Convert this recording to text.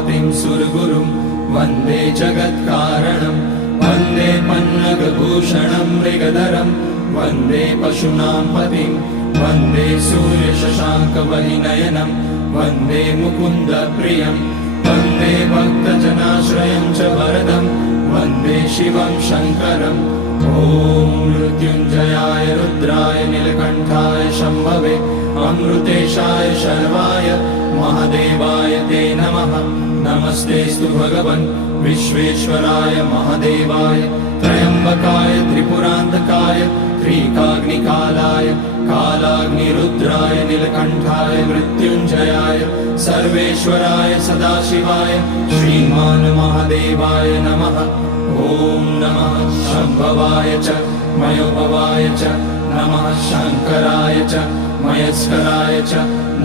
पतिं सुरगुरुं वन्दे जगत्कारणं वन्दे पन्नगभूषणं मृगधरं वन्दे पशूनां पतिं वन्दे सूर्यशशाङ्कवहिनयनं वन्दे मुकुन्दप्रियं वन्दे भक्तजनाश्रयं च वरदं वन्दे शिवं शङ्करम् ॐ मृत्युञ्जयाय रुद्राय नीलकण्ठाय शम्भवे अमृतेशाय शर्वाय महादेवाय ते नमः। नमस्तेऽस्तु भगवन् विश्वेश्वराय महादेवाय त्र्यम्बकाय त्रिपुरान्तकाय त्रिकाग्निकालाय कालाग्निरुद्राय नीलकण्ठाय मृत्युञ्जयाय सर्वेश्वराय सदाशिवाय श्रीमान् महादेवाय नमः। ॐ नमः शम्भवाय च मयोभवाय च नमः शङ्कराय च मयस्कराय च